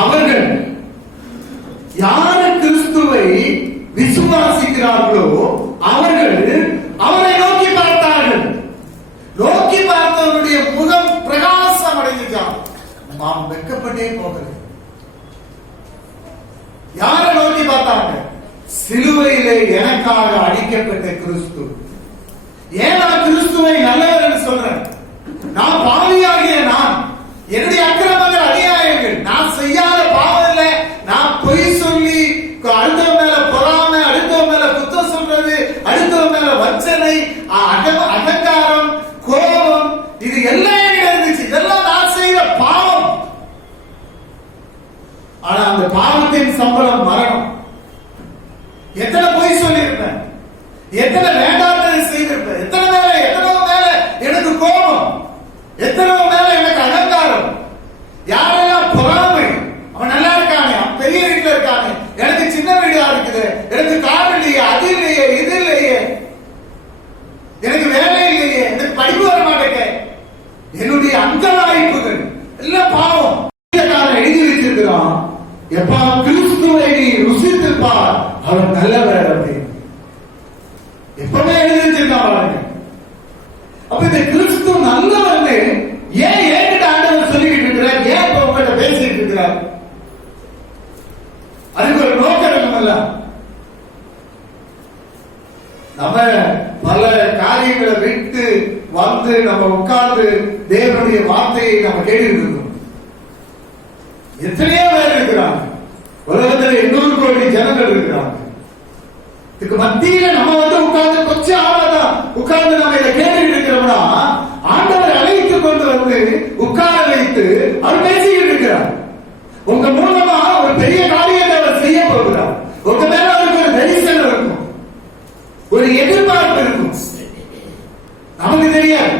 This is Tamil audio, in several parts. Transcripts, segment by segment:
அவர்கள் யாரு கிறிஸ்துவை விசுவாசிக்கிறார்களோ அவர்கள் அவரை நோக்கி பார்த்தார்கள். நோக்கி பார்த்தவருடைய முகம் பிரகாசம் அடைஞ்சான். நாம் வெட்கப்பட்டே போகிறது. யாரை நோக்கி பார்த்தாங்க? சிலுவையிலே எனக்காக அடிக்கப்பட்ட கிறிஸ்து. ஏன் நான் கிறிஸ்துவை நல்லவர் என்று சொல்றேன்? நான் பாவியாகிய நான், என்னுடைய அக்கிரமங்கள் அநியாயங்கள், நான் செய்யாத பாவம் இல்லை. நான் பொய் சொல்லி அடுத்தவன் மேல பொறாமை, அடுத்தவன் மேல குத்தம் சொல்றது, அடுத்தவன் மேல வஞ்சனை, அகங்காரம், கோபம், இது எல்லாம் இருந்துச்சு. இதெல்லாம் நான் செய்த பாவம். ஆனா அந்த பாவத்தின் சம்பளம் மரணம். எத்தனை பொய் சொல்லியிருப்பேன், எத்தனை வேண்டாததை செய்திருப்பேன், எத்தனை மேல எனக்கு கோபம், எத்தனை மேல எனக்கு அகங்காரம், யாரெல்லாம் பொறாமை. அவன் நல்லா இருக்கானே, அவன் பெரிய வீட்டுல இருக்கானே, எனக்கு சின்ன வீடா இருக்குது, எனக்கு கார் இல்லையே, அது இல்லையே, இது இல்லையே, எனக்கு வேலை இல்லையே, எனக்கு படிப்பு வர மாட்டேங்க, என்னுடைய அங்கலாய்ப்புகள் எல்லாம் பாவம். எழுதி வச்சிருக்கிறான். எப்பா கிறிஸ்துவை நீ ருசித்திருப்பார், அவர் நல்லவர் அப்படின்னு எப்பவுமே எழுதி வச்சிருக்காங்க. அப்ப இந்த கிறிஸ்து நல்லவர்னு ஏன் ஏன்கிட்ட ஆண்டவர் சொல்லிக்கிட்டு இருக்கிறார்? ஏன் இப்ப உங்கள்கிட்ட பேசிட்டு இருக்கிறார்? அதுக்கு ஒரு நோக்கம் இருக்குமல்ல. நம்ம பல காரியங்களை விட்டு வந்து நம்ம உட்கார்ந்து தேவனுடைய வார்த்தையை நம்ம கேட்டுட்டு இருக்கோம். எத்தனையோ பேர் இருக்கிறாங்க. உலகத்தில் 800 கோடி ஜனங்கள் இருக்கிறாங்க. இதுக்கு மத்தியில நம்ம வந்து உட்கார்ந்து கொஞ்சம் ஆளாதான் உட்கார்ந்து நம்ம இதை கேட்டுட்டு இருக்கிறோம்னா, ஆண்டவர் அழைத்து கொண்டு வந்து உட்கார வைத்து அவர் பேசிக்கிட்டு இருக்கிறார். உங்க மூலமா ஒரு பெரிய காரியத்தை அவர் செய்ய போகிறார். உங்க மேல அவருக்கு ஒரு தரிசனம் இருக்கும், ஒரு எதிர்பார்ப்பு இருக்கும். நமக்கு தெரியாது.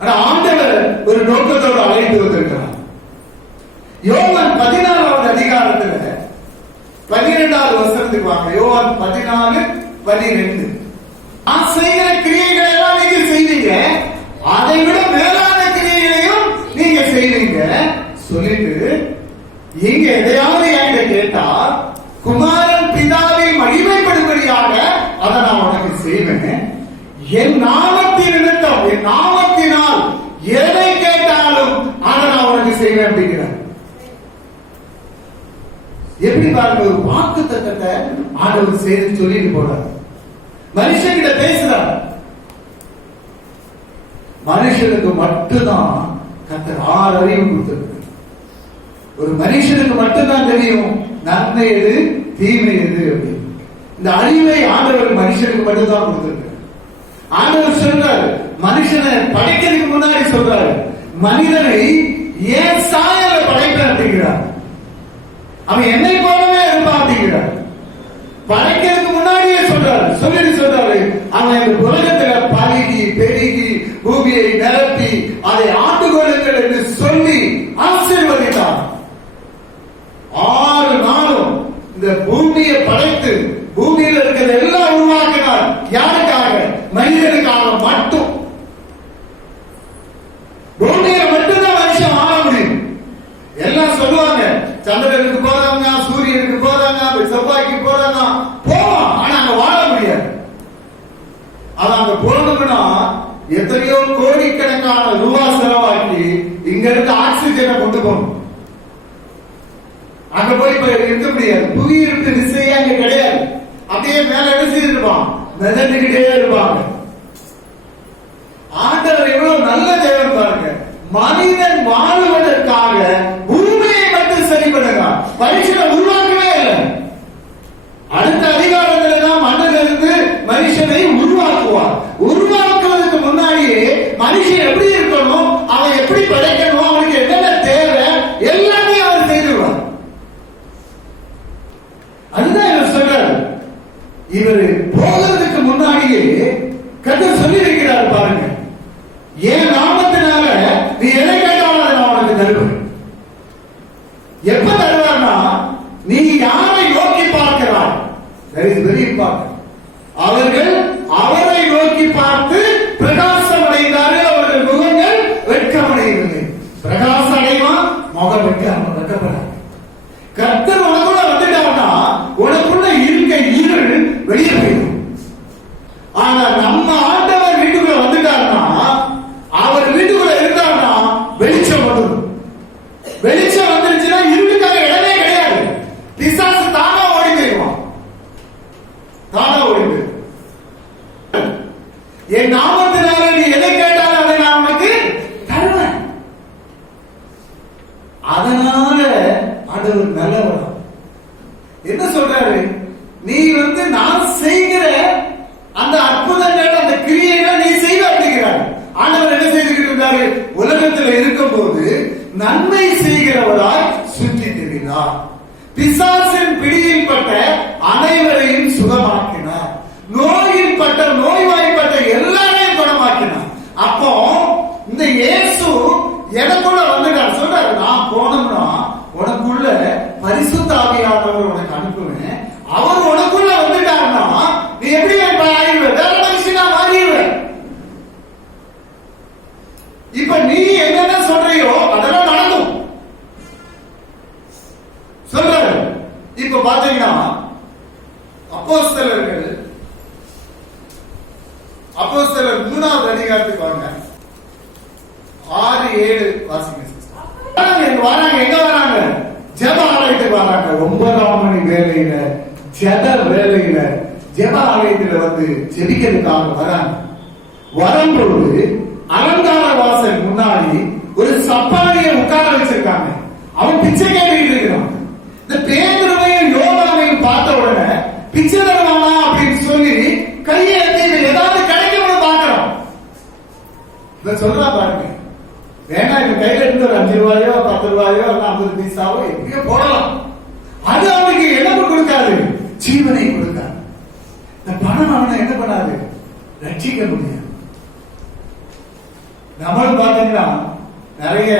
ஆனா ஆண்டவர் ஒரு நோக்கத்தோடு அழைத்து வந்திருக்கிறார். யோவான் 14வது அதிகாரத்துல 12வது வசனத்துக்கு வாங்க. யோவான் 14:12. நான் செய்கிற கிரியைகளை எல்லாம் நீங்க செய்வீங்க, அதை விட மேலான கிரியைகளையும் நீங்க செய்வீங்க சொல்லிட்டு, இங்க எதையாவது என்கிட்ட கேட்டா குமாரன் பிதாவை மகிமைப்படும்படியாக அதை நான் உனக்கு செய்வேன். என் நாமத்தின் நிமித்தம், என் நாமத்தினால் எதை கேட்டாலும் அதை நான் உனக்கு செய்வேன் அப்படிங்கிறார். எப்படி பாருங்க, ஒரு வாக்கு தத்தத்தை ஆண்டவர் செய்து சொல்லிட்டு போறார். மனுஷன்கிட்ட பேசுறார். மனுஷனுக்கு மட்டும்தான் கர்த்தர் 6 அறிவு கொடுத்திருக்கு. ஒரு மனுஷனுக்கு மட்டும்தான் தெரியும் நன்மை எது தீமை எது அப்படின்னு. இந்த அறிவை ஆண்டவர் மனுஷனுக்கு மட்டும்தான் கொடுத்திருக்கு. ஆண்டவர் சொல்றாரு, மனுஷனை படைக்கிறதுக்கு முன்னாடி சொல்றாரு, மனிதனை ஏன் சாயல படைப்பேன் அப்படிங்கிறார். அவன் என்னை போலவே இருப்பான் அப்படிங்கிறார். படைக்கிறதுக்கு முன்னாடியே சொல்றாரு. சொல்றாரு, அவன் இந்த உலகத்துல பருகி பெருகி பூமியை நிரப்பி அதை ஆண்டு கொள்ளுங்கள் என்று சொல்லி ஆசீர்வதித்தார். 6 நாளும் இந்த பூமியை படைத்து பூமியில் இருக்கிற எல்லாம் உருவாக்கினார். யாருக்காக? மனிதனுக்காக மட்டும். பூமியில மட்டும்தான் மனுஷன் வாழ முடியும். எல்லாம் சொல்லுவாங்க, சந்திரனுக்கு போறாங்க, சூரியனுக்கு போறாங்க, செவ்வாய்க்கு போறாங்க, போவான். ஆனா அங்க வாழ முடியாது. அது அங்க போகணும்னா எத்தனையோ கோடிக்கணக்கான ரூபாய் செலவாக்கி இங்க இருந்து ஆக்சிஜனை கொண்டு போகணும். அங்க போய் இப்ப இருக்க முடியாது. புவியீர்ப்பு விசையே அங்க கிடையாது. அப்படியே மேல எடுத்து இருப்பான், மிதந்துகிட்டே இருப்பாங்க. ஆண்டவர் எவ்வளவு நல்ல தேவன் பாருங்க. மனிதன் வாழுவதற்காக பூமியை மட்டும் சரி பண்ணுறான். மனுஷனை உருவாக்கவே இல்லை. அடுத்த அதிகாரத்தில் தான் மண்ணிலிருந்து மனுஷனை உருவாக்குவார். உருவாக்குவதற்கு முன்னாடியே மனுஷன் எப்படி இருக்கணும், அவன் எப்படி படைக்கணும், அவனுக்கு என்னென்ன தேவை எல்லாமே அவர் செய்துள்ளார். அதுதான் இவர் சொல்றாரு. இவர் போகிறதுக்கு முன்னாடியே கர்த்தர் சொல்லி வைக்கிறார் பாருங்க. ஏன் நாமத்தினால நீ எதை கேட்டாலும் அதை நான் உனக்கு தருவேன். எப்ப தருவார்னா, நீ யாரை நோக்கி பார்க்கிறாய். அவர்கள் அவரை நோக்கி பார்த்து பிரகாசம் அடைந்தார்கள். அவர்கள் முகங்கள் வெட்கமடையவில்லை. பிரகாசம் அடைவான், முகம் வைக்கப்படாது. கர்த்தர் உனக்குள்ள வந்துட்டான்னா உனக்குள்ள இருக்க இருள் வெளியே போயிடும். ஆனா நம்ம ஆண்டவர் வீட்டுக்குள்ள வந்துட்டாருன்னா, அவர் வீட்டுக்குள்ள இருந்தாருன்னா வெளிச்சம் வந்துடும். வெளிச்சம் வந்துருச்சுன்னா இருளுக்காக இடமே கிடையாது. பிசாசு தானா ஓடி போயிடுவான். தானா ஓடி போயிடும். என் நாமத்தினால நீ எதை கேட்டாலும் அதை நான் உனக்கு தருவேன். அதனால ஆண்டவர் நல்லவர். என்ன சொல்றாரு? நீ நான் செய்கிற அந்த அற்புதங்கள், அந்த கிரியைகள் நீ செய்த அப்படிங்கிறார். ஆண்டவர் என்ன செய்துகிட்டு இருந்தாரு? உலகத்தில் இருக்கும் போது நன்மை செய்கிறவராய் சுற்றி திரிந்தார். பிசாசின் பிடியில் பட்ட அனைவரையும் சுகமாக்கினார். நோயில் பட்ட நோய்வாய்ப்பட்ட எல்லாரையும் குணமாக்கினார். அப்போ இந்த இயேசு எனக்குள்ள வந்துட்டார். சொல்றாரு, நான் போனோம்னா உனக்குள்ள பரிசுத்த ஆவியானவர் உனக்கு அனுப்புவேன். அவர் உனக்குள்ள வந்துட்டாருன்னா நீ எப்படி ஆயிடுவ? வேற மனுஷனா மாறிடுவ. இப்ப நீ என்னென்ன சொல்றியோ அதெல்லாம் நடக்கும் சொல்றாரு. இப்ப பாத்தீங்கன்னா அப்போஸ்தலர் 3வது அதிகாரத்துக்கு வாங்க. 6-7 வாசிங்க. வராங்க. எங்க வராங்க? ஜெப ஆலயத்துக்கு வராங்க. 9ஆம் மணி வேலையில, ஜெப வேலையில, ஜெப ஆலயத்துல ஜெபிக்கிறதுக்காக வராங்க. வரும்பொழுது அலங்கார வாசல் முன்னாடி ஒரு சப்பானியை உட்கார வச்சிருக்காங்க. அவன் பிச்சை கேட்டுக்கிட்டு இருக்கிறான். இந்த பேதுருவையும் யோவானையும் பார்த்த உடனே பிச்சை தருவானா அப்படின்னு சொல்லி கையை ஏதாவது கிடைக்கும் பாக்குறான். இத சொல்றா பாருங்க. வேணா இவங்க கையில இருந்து ஒரு 5 ரூபாயோ 10 ரூபாயோ 50 பைசாவோ எப்படியோ போடலாம். அது அவனுக்கு என்ன கொடுக்காது? ஜீவனை கொடுக்காது. இந்த பணம் அவனை என்ன பண்ணாது? ரட்சிக்க முடியாது. நம்மளும் பாத்தீங்கன்னா நிறைய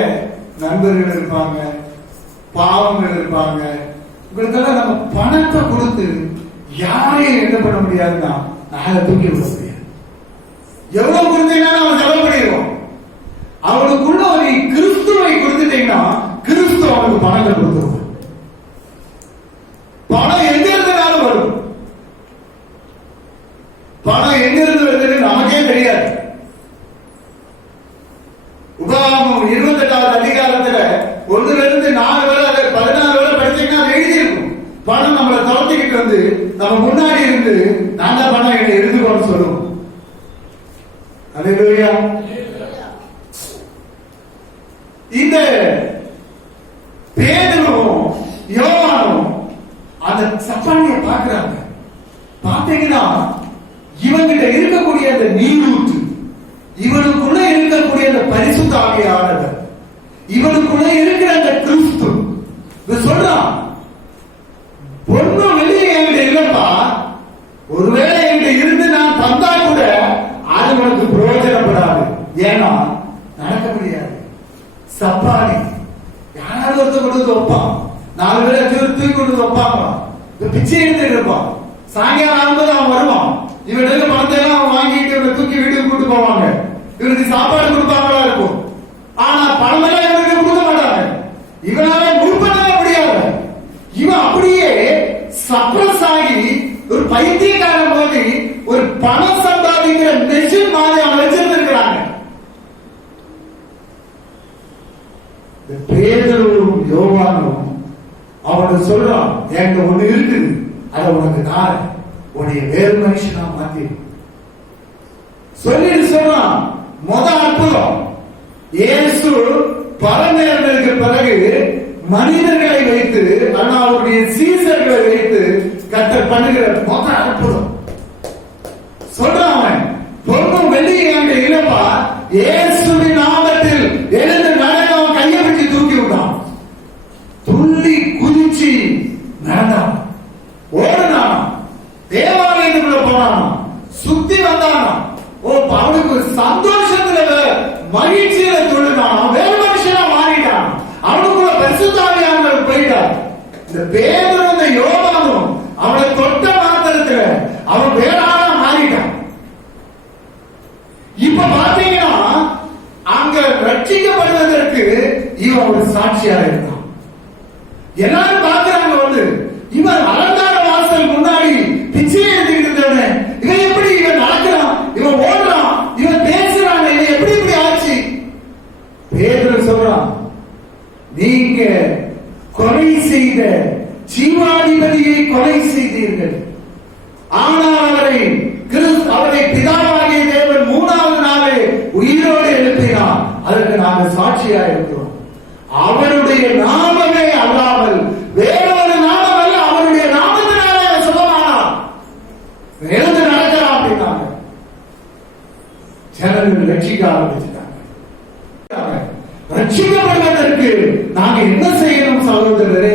நண்பர்கள் இருப்பாங்க, பாவங்கள் இருப்பாங்க. உங்களுக்கெல்லாம் நம்ம பணத்தை கொடுத்து யாரையும் என்ன பண்ண முடியாதுன்னா நாளை தூக்கி விட முடியாது. எவ்வளவு கொடுத்தீங்கன்னா அவன் செலவு பண்ணிடுவோம். அவனுக்குள்ள ஒரு கிறிஸ்துவை கொடுத்துட்டீங்கன்னா கிறிஸ்து அவனுக்கு பணத்தை கொடுத்துருவான். பணம் எங்க இருந்தனாலும் வரும். பணம் எங்க இருந்து வருதுன்னு நமக்கே தெரியாது. உபாகமம் 28வது அதிகாரத்துல 1-4 வரை 14 வரை படிச்சீங்கன்னா எழுதியிருக்கும். பணம் நம்மளை துரத்திக்கிட்டு நம்ம முன்னாடி இருந்து நல்ல பணம் என்னை எழுதுவோம்னு சொல்லுவோம். அல்லேலூயா. இந்த பேதுருவும் யோவானும் அந்த சப்பானியை பார்க்கிறாங்க. பார்த்தீங்கன்னா இவங்கிட்ட இருக்கக்கூடிய அந்த நீரூற்று, இவனுக்குள்ள இருக்கக்கூடிய அந்த பரிசுத்த ஆவியானவர், இவனுக்குள்ள இருக்கிற அந்த கிறிஸ்து சொல்றான், ஒன்னும் வெளியே என்கிட்ட இல்லப்பா, ஒருவேளை என்கிட்ட இருந்து நான் தந்தா கூட அது உனக்கு பிரயோஜனப்படாது. ஏன்னா நடக்க முடியாது. சப்பானி யாராவது ஒருத்தர் கொண்டு வைப்பான், 4 பேரை தூக்கி கொண்டு வைப்பாங்க. பிச்சை எடுத்துட்டு இருப்பான். சாயங்காலம் ஆகும்போது அவன் வருவான். இவனுக்கு பணத்தை எல்லாம் அவன் வாங்கிட்டு இவனை தூக்கி வீட்டுக்கு கூட்டு போவாங்க. இவனுக்கு சாப்பாடு கொடுப்பாங்களா இருக்கும். ஆனா பணம் எல்லாம் இவனுக்கு கொடுக்க மாட்டாங்க. இவனால முழுப்பண்ணவே முடியாது. இவன் அப்படியே சப்ரஸ் ஆகி ஒரு பைத்தியக்காரன் போது ஒரு பணம் சம்பாதிக்கிற மெஷின் மாதிரி அவன் வச்சிருந்திருக்கிறாங்க. பேதுருவும் யோவானும் அவனை சொல்றான், என்கிட்ட ஒண்ணு இருக்குது, அதை உனக்கு நான் உன்னைய வேறு மனுஷனா மாத்தி சொல்லிட்டு சொல்றான். அற்புதம், இயேசு பரமேறனுக்கு பிறகு மனிதர்களை வைத்து, ஆனா அவருடைய சீசர்களை வைத்து கர்த்தர் பண்ணுகிற அற்புதம் சொல்றான். அவன் பொண்ணும் வெள்ளி என்கிட்ட இல்லப்பா, இயேசுவின் நாமத்தில் எழுந்து நடனம் கையை விட்டு தூக்கி விட்டான். துள்ளி குதிச்சு நடந்தான், ஓடுனான், தேவாலயத்துக்குள்ள போனான், சுத்தி வந்தான். அவனுக்கு சந்தோஷத்துல மகிழ்ச்சியில தொழுதான். வேறு மனுஷனா மாறிட்டான். அவனுக்குள்ள பரிசுத்த ஆவியானவர் போயிட்டார். இந்த பேதுரு இந்த யோவானும் அவனை தொட்ட மாத்திரத்துல அவன் வேற ஆளா மாறிட்டான். இப்ப பாத்தீங்கன்னா அங்க ரட்சிக்கப்படுவதற்கு இவன் ஒரு சாட்சியா இருந்தான். எல்லாரும் பாக்குறாங்க, வந்து இவன் அலங்கார வாசல் முன்னாடி பிச்சை எடுத்துக்கிட்டு இருந்தவன், இவன் எப்படி இவன் நடக்கிறான், இவன் ஓடுறான், இவன் பேசுறான், இவன் எப்படி இப்படி ஆச்சு? பேதுரு சொல்றான், நீங்க கொலை செய்த ஜீவாதிபதியை கொலை செய்தீர்கள், ஆனால் அவரை பிதாவாகிய தேவன் 3வது நாளே உயிரோடு எழுப்பினார். அதற்கு நாங்கள் சாட்சியா இருக்கிறோம். அவருடைய நாமமே அல்லாமல் வேறொரு நாமம் அல்ல, அவருடைய நாமத்தினாலே சுகமானார், எழுந்து நடக்கலாம் அப்படின்னாங்க. ஜனங்கள் ரட்சிக்க ஆரம்பிச்சுட்டாங்க. ரட்சிக்கப்படுவதற்கு நாங்க என்ன செய்யணும் சகோதரரே?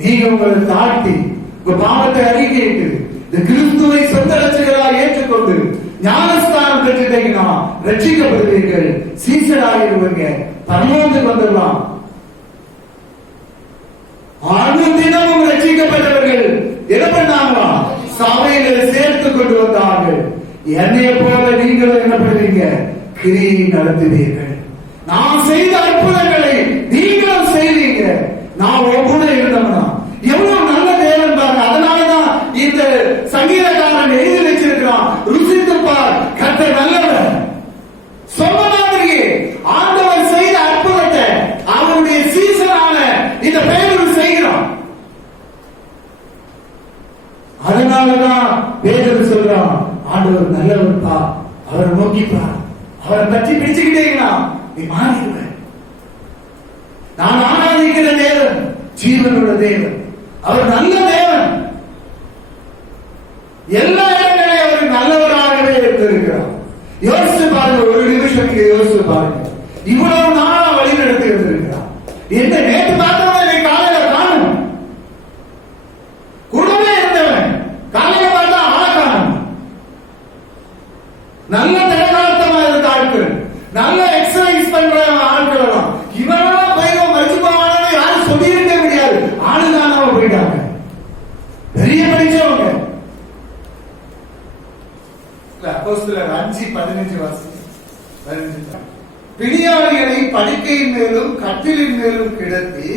நீங்க உங்களை தாழ்த்தி உங்க பாவத்தை அறிக்கையிட்டு இந்த கிறிஸ்துவை சொந்த ரட்சகராக ஏற்றுக்கொண்டு ஞானஸ்தானம் பெற்றுட்டீங்கன்னா ரட்சிக்கப்படுவீர்கள், சீசராகிடுவீங்க, பரலோகத்துக்கு வந்துடலாம். தினமும் ரட்சிக்கப்பட்டவர்கள் என்ன பண்ணாங்களா? சபையில சேர்த்து கொண்டு வந்தார்கள். என்னைய போல நீங்களும் என்ன பண்ணுவீங்க? கிரியை நடத்துவீர்கள். நான் செய்த அற்புதங்களை நீங்களும் செய்வீங்க. நான் கூட இருந்தோம்னா எவ்வளவு நல்ல தேவன் பாருங்க. அதனாலதான் இந்த சங்கீதக்காரன் எழுதி வச்சிருக்கிறான், ருசித்து பார் கர்த்தர் நல்லவர். சொன்ன மாதிரியே ஆண்டவர் செய்த அற்புதத்தை அவருடைய சீசனான இந்த பேதுரு செய்கிறான். அதனாலதான் பேதுரு சொல்றான், ஆண்டவர் நல்லவர் தான், அவரை நோக்கிப்பார், அவரை பற்றி பிடிச்சுக்கிட்டீங்கன்னா நீ மாறிடுவ. நான் ஆராதிக்கிற தேவன் ஜீவனுள்ள தேவன், அவர் நல்ல தேவன். எல்லா இடங்களையும் அவர் நல்லவராகவே இருந்திருக்கிறார். யோசிச்சு பாருங்க, ஒரு நிமிஷம் யோசிச்சு பாருங்க. இவ்வளவு நாளா வழி நடத்தி இருந்திருக்கிறார். என்ன நேற்று பார்த்தவன் காலையில காணும், கூடவே இருந்தவன் காலையில பார்த்தா ஆள காணும். நல்ல திரைகாலத்தமா இருந்த ஆட்கள், நல்ல எக்ஸசைஸ் பண்ற ஆட்கள் எல்லாம் இவனெல்லாம் பயிரும் மறிச்சு போவானு யாரும் சொல்லியிருக்க முடியாது. ஆளுதானவ போயிட்டாங்க, பெரிய படிச்சவங்க. அப்போஸ்தலர் 5:15 பிணியாளிகளை படுக்கையின் மேலும் கட்டிலின் மேலும் கிடத்தி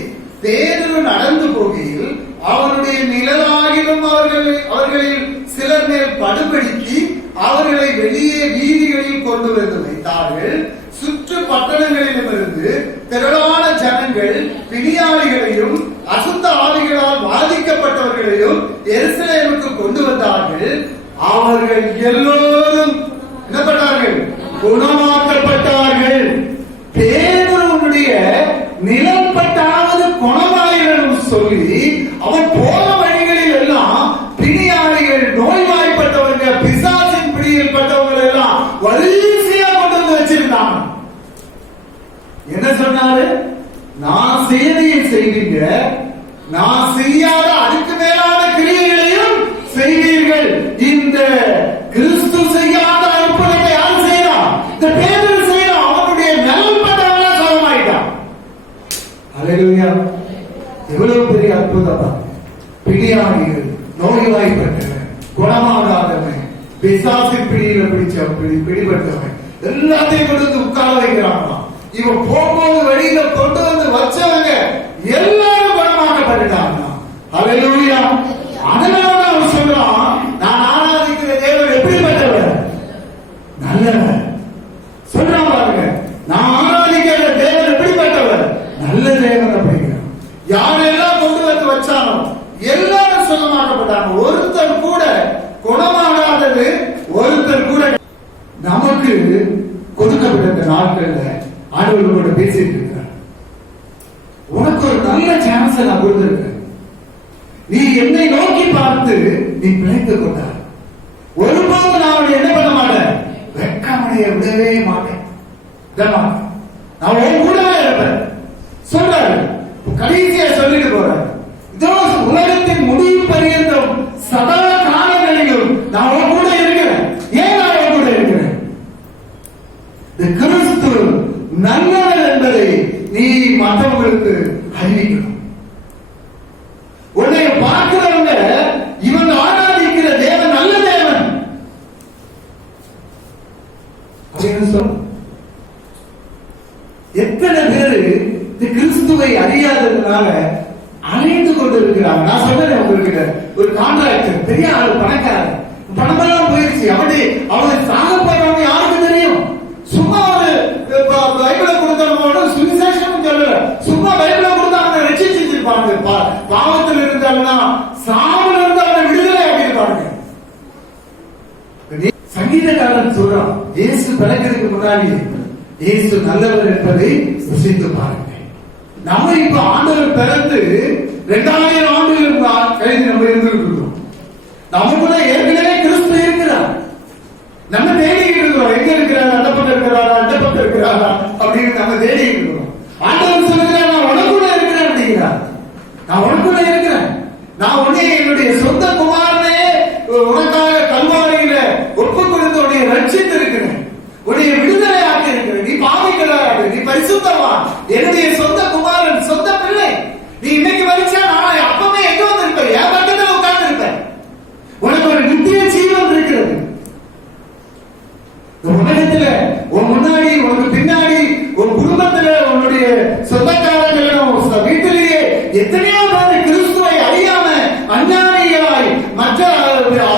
பேதுரு நடந்து போகையில் அவருடைய நிழலாகிலும் அவர்களில் சிலர் மேல் படுபடிக்கு அவர்களை வெளியே வீதிகளில் கொண்டு வந்து வைத்தார்கள். சுற்று பட்டணங்களிலிருந்து திரளான ஜனங்கள் பிணியாளிகளையும் அசுத்த ஆவிகளால் பாதிக்கப்பட்டவர்களையும் எருசலேமுக்கு கொண்டு வந்தார்கள். அவர்கள் எல்லோரும் என்ன பண்ணார்கள்? குணமாக்கப்பட்டார்கள். பேதுருவுடைய நிலப்பட்டாவது குணமாயிரம் சொல்லி அவன் போன வழிகளில் எல்லாம் பிணியாளிகள், நோய்வாய்ப்பட்டவங்க, பிசாசின் பிடியில் பட்டவர்கள் எல்லாம் வரிசையா கொண்டு வந்து வச்சிருந்தாங்க. என்ன சொன்னாரு? நான் செய்தியை செய்வீங்க, நான் செய்யாத அதுக்கு மேலான கிரியைகளையும் செய்வீர்கள். இந்த கிறிஸ்து செய்யாத அற்புதத்தை யார் செய்யறான்? இந்த பேதுரு செய்யறான். அவனுடைய நலன்பட்டவன சுகமாயிட்டான். அல்லேலூயா! எவ்வளவு பெரிய அற்புதம்! பிணியாளிகள், நோய்வாய்ப்பட்டவன், குணமாகாதவன், பிசாசின் பிடியில பிடிபட்டவன் எல்லாத்தையும் கொடுத்து உட்கார வைக்கிறான். இவன் போகும்போது வெளியில கொண்டு வந்து வச்சவங்க எல்லாரும் குணமாக்கப்பட்டுட்டாங்க. அல்லேலூயா! அதனால அவன் சொல்றான், நான் ஆராதிக்கிற தேவன் எப்படிப்பட்டவர்? நல்லவர். சொல்றான் பாருங்க, நான் ஆராதிக்கிற தேவன் எப்படிப்பட்டவர்? நல்ல தேவன் அப்படிங்கிறான். யாரெல்லாம் கொண்டு வந்து வச்சானோ எல்லாரும் சுகமாக்கப்பட்டாங்க. ஒருத்தர் கூட குணமாகாதது ஒருத்தர் கூட. நமக்கு கொடுக்கப்பட்ட நாட்கள்ல ஆண்டவர்களோட பேசிட்டு இருக்கிறார். உனக்கு ஒரு நல்ல சான்ஸ் நான் கொடுத்திருக்கேன். நீ என்னை நோக்கி பார்த்து நீ பிழைத்துக் கொண்டார். ஒருபோது நான் என்ன பண்ண மாட்டேன்? வெட்கமடைய விடவே மாட்டேன். நான் உன் கூடவே இருப்பேன் சொல்றாரு. கடைசியா சொல்லிட்டு போறாரு, இதோ உலகத்தின் முடிவு பரியந்தம் சதா காலங்களிலும் நான் உன் கூட இருக்கிறேன். ஏன் நான் உன் கூட இருக்கிறேன்? கிறிஸ்து நல்லவர் என்பதை நீ மற்றவங்களுக்கு அறிவிக்கணும். உன்னை பார்க்கிறவங்க இவன் ஆராதிக்கிற தேவன் நல்ல தேவன் அப்படின்னு சொல்ல. எத்தனை பேரு இந்த கிறிஸ்து கிறிஸ்துவை அறியாததுனால அலைந்து கொண்டு இருக்கிறாங்க. நான் சொல்றேன் உங்களுக்கு, ஒரு கான்ட்ராக்டர் பெரிய ஆளு, பணக்காரன், பணமெல்லாம் போயிருச்சு, அவனை சாக போறவங்க யாருக்கு தெரியும்? சும்மா ஒரு பைபிளை கொடுத்தவங்க சுவிசேஷம் சொல்லல, சும்மா பைபிளை கொடுத்து அவனை ரட்சிச்சிருப்பாங்க. பாவத்தில் இருந்தாங்கன்னா சாவுல இருந்து அவனை விடுதலை ஆகியிருப்பாங்க. சங்கீதக்காரன் சொல்றான், இயேசு பிறக்கிறதுக்கு முன்னாடி இயேசு நல்லவர் என்பதை ருசித்து பாருங்க. நம்ம இப்ப ஆண்டவர் பிறந்து 2000 ஆண்டுகள் கழிந்து நம்ம இருந்திருக்கிறோம். நமக்குள்ள ஏற்கனவே கிறிஸ்து இருக்கிறார். நம்ம தேடிட்டு இருக்கிறோம், எங்க இருக்கிறாரா, அந்த பக்கம் இருக்கிறாரா, அந்த பக்கம் இருக்கிறாரா அப்படின்னு நம்ம தேடிட்டு இருக்கிறோம். ஆண்டவர் சொல்லுகிறார், நான் உனக்குள்ள இருக்கிறேன் அப்படிங்கிறார். நான் உனக்குள்ள இருக்கிறேன். நான் உடனே என்னுடைய சொந்த குமாரனே உனக்காக கல்வாரியில ஒப்பு கொடுத்து உடைய ரட்சித்து இருக்கிறேன், உடைய விடுதலை ஆக்கி இருக்கிறேன். நீ பாவிக்கிறாரு, நீ பரிசுத்தவான், என்னுடைய சொந்த குமாரன், சொந்த பிள்ளை. நீ இன்னைக்கு மரிச்சா நான் அப்பவே எங்க வந்து இருப்பேன், என் பக்கத்துல உட்கார்ந்து இருப்பேன். உனக்கு ஒரு நித்திய ஜீவன் இருக்கிறது. உலகத்துல உன் முன்னாடி, உனக்கு பின்னாடி, உன் குடும்பத்துல, உன்னுடைய சொந்தக்காரங்களிடம், வீட்டிலேயே எத்தனையோ பேர் கிறிஸ்துவை அறியாம அஞ்ஞானிகளாய் மற்ற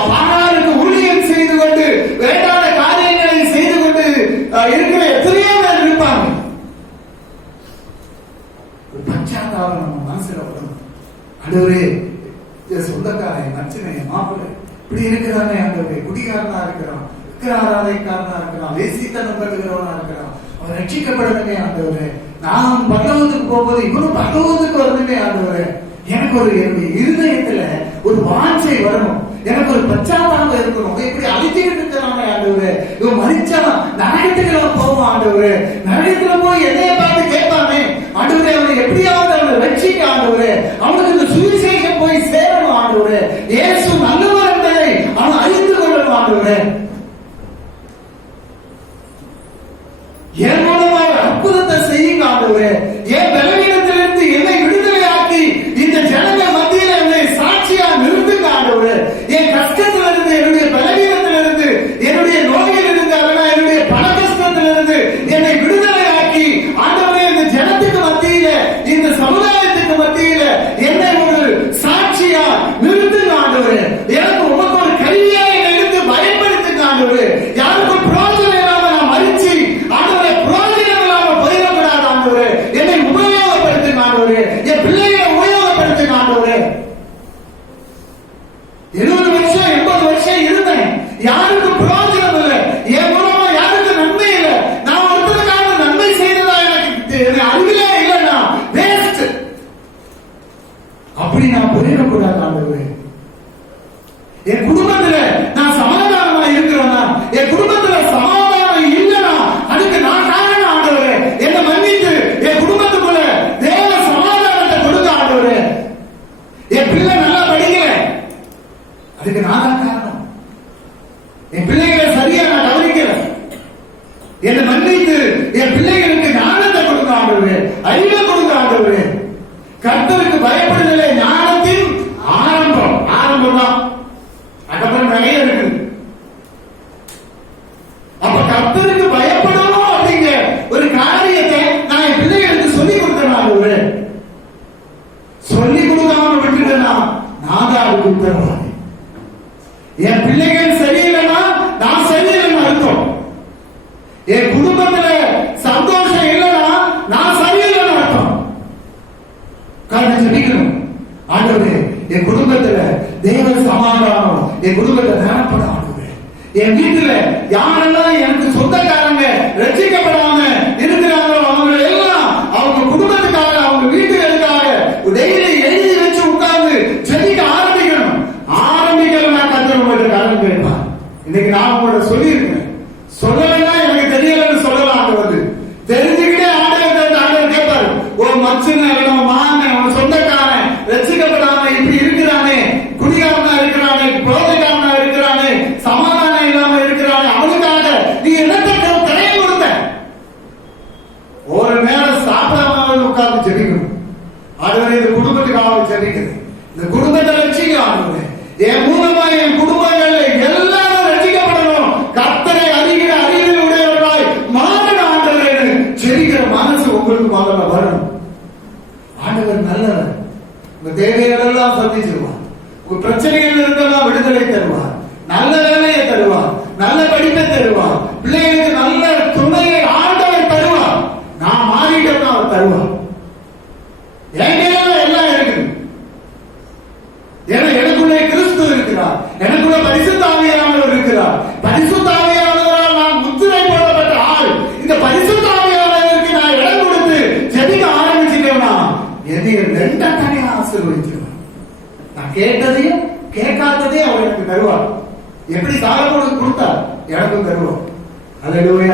பாடாருக்கு ஊழியம் செய்து கொண்டு வேண்டாத காரியங்களை செய்து கொண்டு இருக்கிற எத்தனையோ பேர் இருப்பாங்க. பச்சாத்தாபம் நம்ம மனசுல வரும். ஆண்டவரே, சொந்தக்காரன், மச்சனை, மாப்பிள்ளை இப்படி இருக்கிறானே, ஆண்டவரே குடிகாரனா இருக்கிறான், ஆராதனைக்காரனா இருக்கிறான், வேசித்தனம் பண்ணுகிறவனா இருக்கிறான், அவன் ரட்சிக்கப்படணுமே ஆண்டவரே. நான் பரலோகத்துக்கு போகும்போது இவனும் பரலோகத்துக்கு வரணுமே ஆண்டவரே. எனக்கு ஒரு என்னுடைய இருதயத்துல ஒரு வாஞ்சை வரணும், எனக்கு ஒரு பச்சாத்தாபம் இருக்கணும். இப்படி அழிச்சுக்கிட்டு இருக்கிறானே ஆண்டவரே, இவன் மரிச்சா நரகத்துக்கு போவான் ஆண்டவரே, நரகத்துல போய் என்னைய பார்த்து கேட்பானே ஆண்டவரே, அவனை எப்படியாவது அவனை ரட்சிக்க ஆண்டவரே, அவனுக்கு இந்த சுவிசேஷம் போய் சேரணும் ஆண்டவரே, இயேசு நல்லவர் என்பதை அவன் அறிந்து கொள்ளணும் ஆண்டவரே. என் மூலமாக அற்புதத்தை செய்யுங்க ஆண்டவரே. என் பலவீனத்திலிருந்து என்னை விடுதலை ஆக்கி இந்த ஜனங்க மத்தியில் என்னை சாட்சியா நிறுத்துங்க ஆண்டவரே. என் கஷ்டத்திலிருந்து, என்னுடைய பலவீனத்திலிருந்து, என்னுடைய நோயிலிருந்து, அதனால் என்னுடைய பண கஷ்டத்திலிருந்து என்னை விடுதலை ஆக்கி ஆண்டவரே, இந்த ஜனத்துக்கு மத்தியில, இந்த சமுதாயத்துக்கு மத்தியில என்னை ஒரு சாட்சியா நிறுத்துங்க ஆண்டவரே. எனக்கு உமக்கு ஒரு கையா என்னை எடுத்து பயன்படுத்துங்க ஆண்டவரே. யாருக்கும் பிரோஜனம் இல்லாம நான் மறிச்சு ஆண்டவரே, பிரோஜனம் இல்லாம போயிடக்கூடாது ஆண்டவரே. என்னை உபயோகப்படுத்துங்க ஆண்டவரே, என் பிள்ளைகளை உபயோகப்படுத்துங்க ஆண்டவரே. 70 வருஷம் 80 வருஷம் இருந்தேன், யாருக்கும் பிரோஜனம் இல்லை, என் மூலமா யாருக்கும் நன்மை இல்லை. நான் ஒருத்தருக்காக நன்மை செய்ததா எனக்கு அறிவிலே இல்லைன்னா வேஸ்ட். அப்படி நான் போயிடக்கூடாது ஆண்டவரே. என் குடும்பத்துல நான் சமாதானமா இருக்கிறேன்னா, என் குடும்பத்துல சமாதானம் இல்லைன்னா அதுக்கு நான் காரணம் ஆண்டவரே. என்னை மன்னித்து என் குடும்பத்துக்குள்ள தேவ சமாதானத்தை கொடுக்க ஆண்டவரே. என் பிள்ளை நல்லா படிக்கல, அதுக்கு நான் தான் காரணம். என் பிள்ளைகளை சரியா நான் கவனிக்கல, என்னை மன்னித்து என் பிள்ளைகளுக்கு ஞானத்தை கொடுக்க ஆண்டவரே, அறிவை கொடுக்க ஆண்டவரே. கர்த்தருக்கு பயப்படுதலே ஞானத்தின் ஆரம்பம். ஆரம்பம் தான், அதுக்கப்புறம் நிறைய இருக்கு. அப்ப கர்த்தருக்கு பயப்படணும் அப்படிங்க ஒரு காரியத்தை நான் என் பிள்ளைகளுக்கு சொல்லிக் கொடுத்தேன். சொல்லிக் கொடுக்காம விட்டுட்டேன்னா நான் தான் அதுக்கு உத்தரவாதி. என் பிள்ளைகள் சரியில்லைன்னா நான் சரியில்லைன்னு அர்த்தம். என் குடும்பத்துல சந்தோஷம் இல்லைன்னா நான் சரியில்லைன்னு அர்த்தம். காரணம் சொல்லிக்கணும், ஆண்டவரே என் குடும்பத்துல தேவ சமாதானம், என் குடும்பத்தை நிரப்பட ஆண்டவரே. என் வீட்டுல யாரெல்லாம் எனக்கு சொந்தக்காரங்க ரட்சிக்கப்படாம இருக்கிறாங்களோ அவங்க எல்லாம் அவங்க குடும்பத்துக்காக, அவங்க வீட்டுகளுக்காக டெய்லி எழுதி வச்சு உட்கார்ந்து ஜெபிக்க ஆரம்பிக்கணும். ஆரம்பிக்கலன்னா கர்த்தர் உங்கள்கிட்ட காரணம் கேட்பார். இன்னைக்கு நான் உங்கள்ட்ட சொல்லியிருக்கேன், சொல்லலைன்னா எனக்கு தெரியலன்னு சொல்லலாம். ஆண்டவர் தெரிஞ்சுக்கிட்டே ஆண்டவர் கேட்பாரு, ஓ மச்சனை, மாமன், உன் சொந்தக்காரன் ரட்சிக்கப்படாம இப்படி இருக்கிறானே, குடிகாரனா இருக்கிறானே, புரோஜகாரனா இருக்கிறானே, சமாதானம் இல்லாம இருக்கிறானே, அவனுக்காக நீ என்னத்தை தடையை கொடுத்த? ஒரு நேரம் சாப்பிடாம உட்கார்ந்து ஜெபிக்கணும். ஆண்டவரே இந்த குடும்பத்துக்காக ஜெபிக்கிறேன், இந்த குடும்பத்தை ரட்சிக்க ஆண்டவரே. என் மூலமா என் குடும்பங்கள் எல்லாரும் ரட்சிக்கப்படணும். கர்த்தரை அறிகிற அறிவில் உடையவர்களாய் மாறணும் ஆண்டவரே. ஜெபிக்கிற மனசு உங்களுக்கு முதல்ல வரணும். உங்க தேவைகளெல்லாம் சந்திச்சிருவார். உங்க பிரச்சனைகள் இருந்தெல்லாம் விடுதலை தருவார். நல்ல வேலையை தருவார். நல்ல படிப்பை தருவார். பிள்ளைகளுக்கு நல்ல துணையை ஆண்டவர் தருவார். நான் மாறிட்டேன்னா அவர் தருவார். எல்லாம் இருக்குது. ஏன்னா எனக்குள்ளே கிறிஸ்து இருக்கிறார். எனக்குள்ள பரிசுத்த ஆவியானவர் இருக்கிறார். பரிசுத்த ஆவியானவரால் நான் முத்திரை போடப்பட்ட ஆள். இந்த பரிசுத்த ஆவியானவருக்கு நான் இடம் கொடுத்து ஜெபிக்க ஆரம்பிச்சிட்டேன்னா எதையும் ரெண்டத்தனையா ஆசீர்வதிச்சிருவார். நான் கேட்டதையும் கேட்காததையும் அவர் எனக்கு தருவார். எப்படி சாலமோனுக்கு கொடுத்தார், எனக்கும் தருவார். அல்லேலூயா.